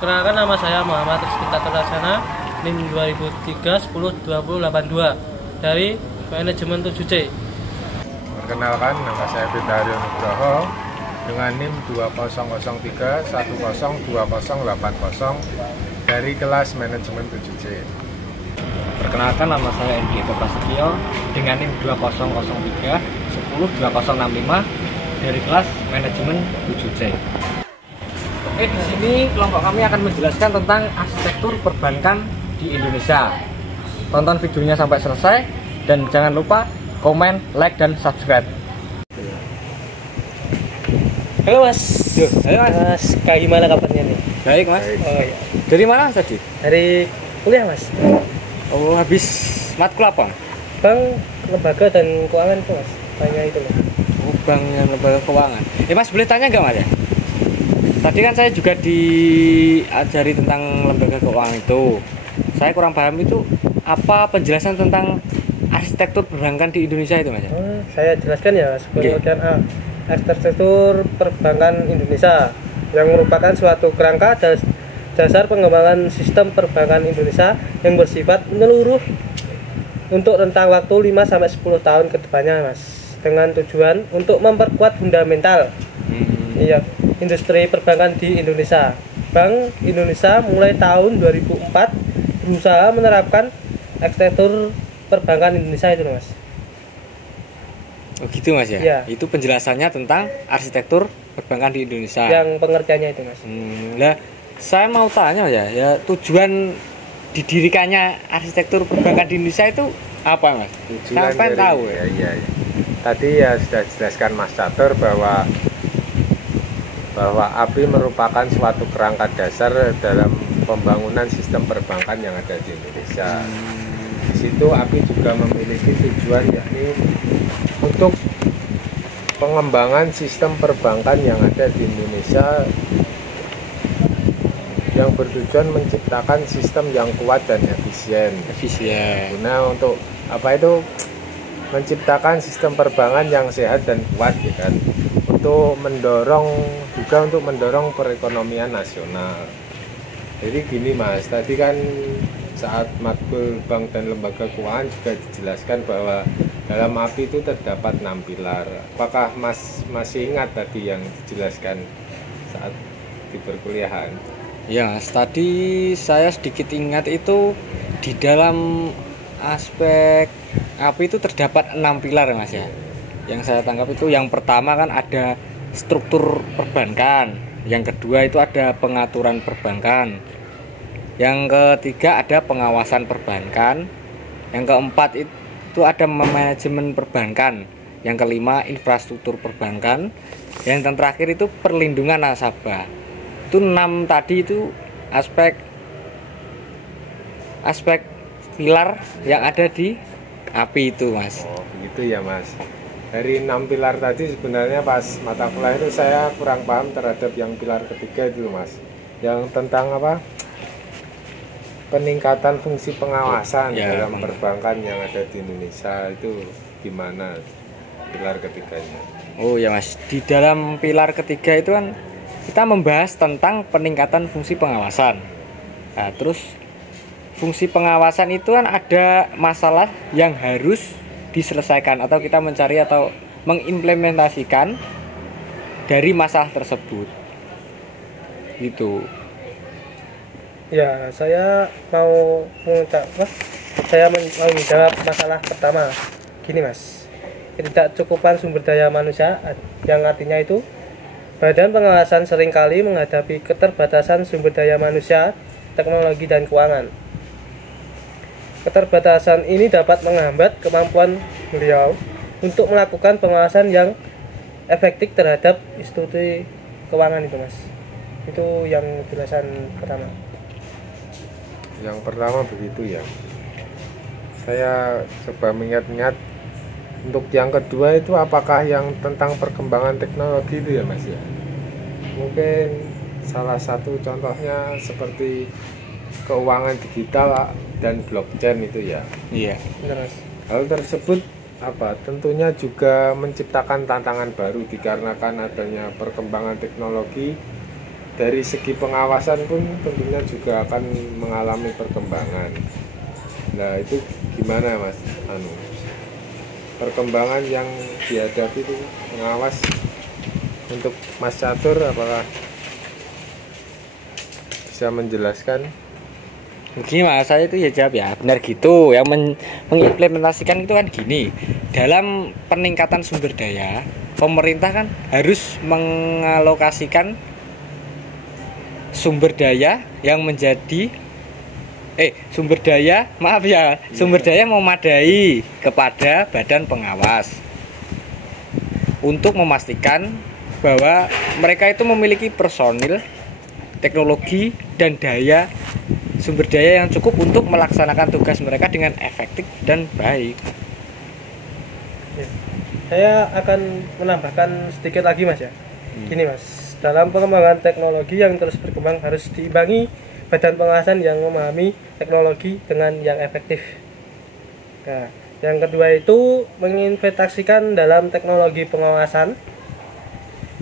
Perkenalkan, nama saya Muhammad Rizky Laksana, NIM 2003-10-2082 dari Manajemen 7C. Perkenalkan, nama saya Bintaryo Nugroho dengan NIM 2003-10-2080 dari kelas Manajemen 7C. Perkenalkan, nama saya Endrigo Prasetyo dengan NIM 2003-10-2065 dari kelas Manajemen 7C. Oke, di sini kelompok kami akan menjelaskan tentang arsitektur perbankan di Indonesia. Tonton videonya sampai selesai dan jangan lupa komen, like, dan subscribe. Halo Mas. Halo Mas. Kayak gimana kabarnya nih? Baik Mas. Oh iya. Dari mana tadi? Dari kuliah Mas. Oh, habis matkul apa? Bank, lembaga dan keuangan tuh Mas. Tanya itu Mas. Oh, bank dan lembaga keuangan. Mas, boleh tanya nggak Mas ya? Tadi kan saya juga diajari tentang lembaga keuangan itu. Saya kurang paham itu apa penjelasan tentang arsitektur perbankan di Indonesia itu Mas? Saya jelaskan ya Mas. Okay. Arsitektur perbankan Indonesia yang merupakan suatu kerangka dasar pengembangan sistem perbankan Indonesia yang bersifat menyeluruh untuk rentang waktu 5-10 tahun ke depannya Mas, dengan tujuan untuk memperkuat fundamental industri perbankan di Indonesia. Bank Indonesia mulai tahun 2004 berusaha menerapkan arsitektur perbankan Indonesia itu Mas. Oh gitu Mas ya? Ya. Itu penjelasannya tentang arsitektur perbankan di Indonesia. Yang pengertiannya itu Mas. Nah, saya mau tanya ya tujuan didirikannya arsitektur perbankan di Indonesia itu apa Mas? Tujuan sampai dari, tahu ya. Tadi ya sudah dijelaskan Mas Catur bahwa API merupakan suatu kerangka dasar dalam pembangunan sistem perbankan yang ada di Indonesia. Di situ API juga memiliki tujuan yakni untuk pengembangan sistem perbankan yang ada di Indonesia yang bertujuan menciptakan sistem yang kuat dan efisien. Guna untuk apa itu? Menciptakan sistem perbankan yang sehat dan kuat, ya kan? Untuk mendorong perekonomian nasional. Jadi gini Mas, tadi kan saat matkul bank dan lembaga keuangan juga dijelaskan bahwa dalam API itu terdapat 6 pilar. Apakah Mas masih ingat tadi yang dijelaskan saat di perkuliahan? Ya, tadi saya sedikit ingat itu di dalam aspek API itu terdapat 6 pilar Mas ya. Yang saya tangkap itu yang pertama kan ada struktur perbankan, yang kedua itu ada pengaturan perbankan, yang ketiga ada pengawasan perbankan, yang keempat itu ada manajemen perbankan, yang kelima infrastruktur perbankan, yang terakhir itu perlindungan nasabah. Itu 6 tadi itu aspek pilar yang ada di API itu Mas. Oh begitu ya Mas. Dari 6 pilar tadi sebenarnya pas mata kuliah itu saya kurang paham terhadap yang pilar ketiga itu Mas, yang tentang apa, peningkatan fungsi pengawasan dalam perbankan yang ada di Indonesia itu gimana pilar ketiganya? Oh ya Mas, di dalam pilar ketiga itu kan kita membahas tentang peningkatan fungsi pengawasan. Nah, terus fungsi pengawasan itu kan ada masalah yang harus diselesaikan atau kita mencari atau mengimplementasikan dari masalah tersebut. Gitu. Ya, saya mau menjawab masalah pertama. Gini Mas, ketidakcukupan sumber daya manusia, yang artinya itu Badan Pengawasan seringkali menghadapi keterbatasan sumber daya manusia, teknologi, dan keuangan. Keterbatasan ini dapat menghambat kemampuan beliau untuk melakukan pengawasan yang efektif terhadap institusi keuangan itu Mas. Itu yang penjelasan pertama. Yang pertama begitu ya. Saya coba mengingat-ingat. Untuk yang kedua itu apakah yang tentang perkembangan teknologi itu ya Mas ya? Mungkin salah satu contohnya seperti keuangan digital dan blockchain itu ya. Iya. Hal tersebut tentunya juga menciptakan tantangan baru dikarenakan adanya perkembangan teknologi dari segi pengawasan pun tentunya juga akan mengalami perkembangan. Nah itu gimana Mas perkembangan yang dihadapi itu pengawas untuk Mas Catur, apakah bisa menjelaskan? Begini Mas, saya itu ya jawab ya, benar gitu. Yang mengimplementasikan itu kan gini, dalam peningkatan sumber daya, pemerintah kan harus mengalokasikan sumber daya yang menjadi sumber daya memadai kepada badan pengawas untuk memastikan bahwa mereka itu memiliki personil, teknologi, dan sumber daya yang cukup untuk melaksanakan tugas mereka dengan efektif dan baik. Saya akan menambahkan sedikit lagi Mas ya. Gini Mas, dalam pengembangan teknologi yang terus berkembang harus diimbangi badan pengawasan yang memahami teknologi dengan yang efektif. Nah, yang kedua itu menginvestasikan dalam teknologi pengawasan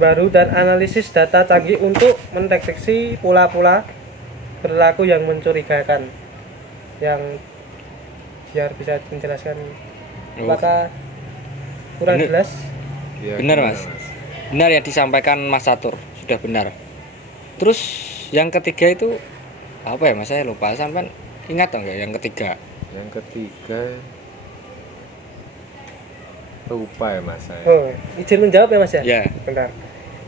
baru dan analisis data canggih untuk mendeteksi pola-pola perilaku yang mencurigakan. Yang biar bisa menjelaskan apakah kurang jelas? Ya, benar Mas. Benar yang disampaikan Mas Catur, sudah benar. Terus yang ketiga itu apa ya Mas, saya lupa, sampai ingat enggak yang ketiga? Yang ketiga lupa ya Mas saya. Oh, izin menjawab ya Mas ya? Ya. Bentar.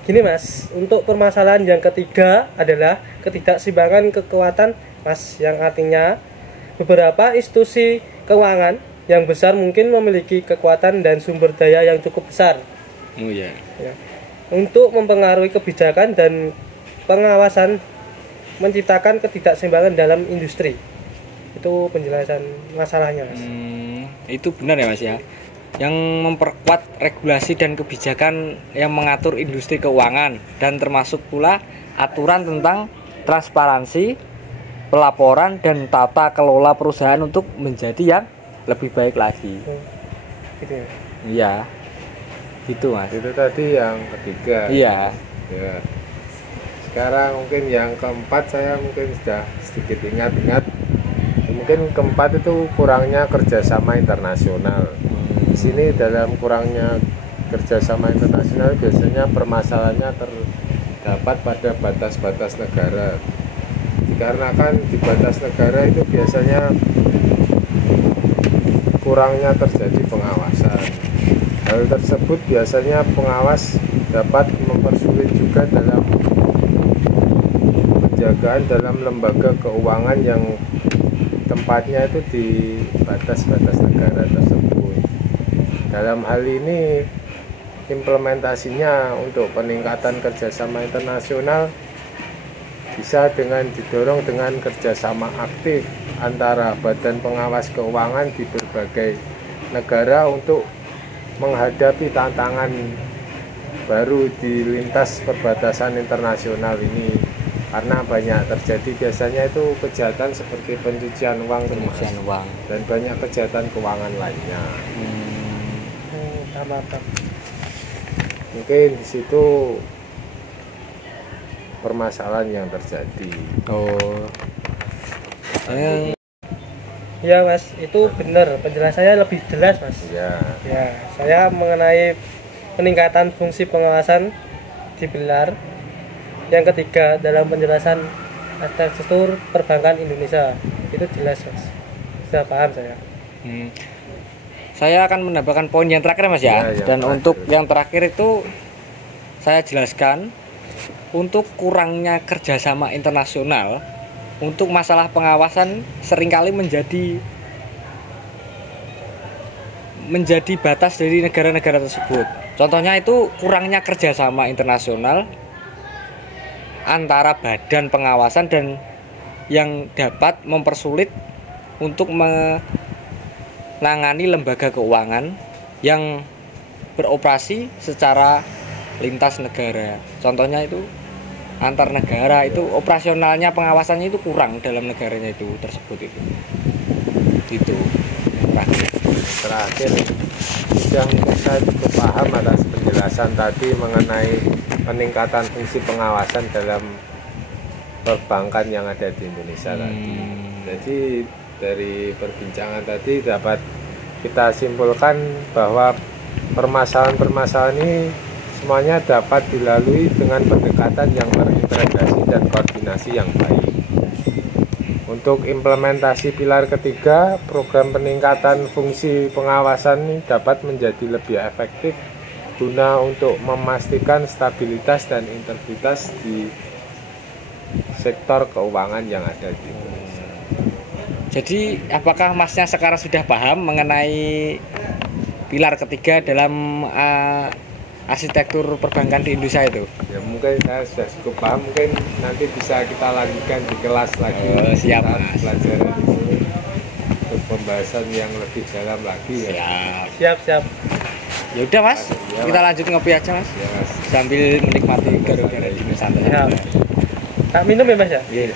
Gini Mas, untuk permasalahan yang ketiga adalah ketidakseimbangan kekuatan Mas, yang artinya beberapa institusi keuangan yang besar mungkin memiliki kekuatan dan sumber daya yang cukup besar. Oh ya. Ya. Untuk mempengaruhi kebijakan dan pengawasan, menciptakan ketidakseimbangan dalam industri. Itu penjelasan masalahnya Mas. Itu benar ya Mas ya. Yang memperkuat regulasi dan kebijakan yang mengatur industri keuangan, dan termasuk pula aturan tentang transparansi, pelaporan, dan tata kelola perusahaan untuk menjadi yang lebih baik lagi. Gitu ya. Iya. Gitu Mas. Itu tadi yang ketiga. Iya. Ya. Sekarang mungkin yang keempat, saya mungkin sudah sedikit ingat-ingat. Mungkin keempat itu kurangnya kerjasama internasional. Di sini dalam kurangnya kerjasama internasional biasanya permasalahannya terdapat pada batas-batas negara. Dikarenakan di batas negara itu biasanya kurangnya terjadi pengawasan. Hal tersebut biasanya pengawas dapat mempersulit juga dalam penjagaan dalam lembaga keuangan yang tempatnya itu di batas-batas negara tersebut. Dalam hal ini implementasinya untuk peningkatan kerjasama internasional bisa didorong dengan kerjasama aktif antara badan pengawas keuangan di berbagai negara untuk menghadapi tantangan baru di lintas perbatasan internasional ini, karena banyak terjadi biasanya itu kejahatan seperti pencucian uang dan banyak kejahatan keuangan lainnya. Mungkin di situ permasalahan yang terjadi. Ya Mas, itu benar, penjelasannya lebih jelas Mas. Ya. Ya, saya mengenai peningkatan fungsi pengawasan di Belar. Yang ketiga dalam penjelasan arsitektur perbankan Indonesia, itu jelas Mas. Sudah paham saya. Saya akan menambahkan poin yang terakhir Mas ya. Dan untuk yang terakhir itu saya jelaskan, untuk kurangnya kerjasama internasional untuk masalah pengawasan seringkali menjadi batas dari negara-negara tersebut. Contohnya itu kurangnya kerjasama internasional antara badan pengawasan dan yang dapat mempersulit untuk menangani lembaga keuangan yang beroperasi secara lintas negara. Contohnya itu antar negara, itu operasionalnya pengawasannya itu kurang dalam negaranya itu tersebut itu. Gitu. Terakhir yang saya cukup paham atas penjelasan tadi mengenai peningkatan fungsi pengawasan dalam perbankan yang ada di Indonesia tadi. Jadi dari perbincangan tadi dapat kita simpulkan bahwa permasalahan-permasalahan ini semuanya dapat dilalui dengan pendekatan yang terintegrasi dan koordinasi yang baik. Untuk implementasi pilar ketiga, program peningkatan fungsi pengawasan ini dapat menjadi lebih efektif guna untuk memastikan stabilitas dan integritas di sektor keuangan yang ada di Indonesia. Jadi apakah Masnya sekarang sudah paham mengenai pilar ketiga dalam arsitektur perbankan di Indonesia itu? Ya mungkin saya sudah cukup paham, mungkin nanti bisa kita lanjutkan di kelas lagi. Siap, Kita Mas. pelajaran ini untuk pembahasan yang lebih dalam lagi ya. Siap. Ya udah Mas, Ya, kita Mas. lanjut ngopi aja Mas, Ya, Mas. sambil menikmati garu-garu di santai. Siap. Tak minum ya Mas ya? Iya.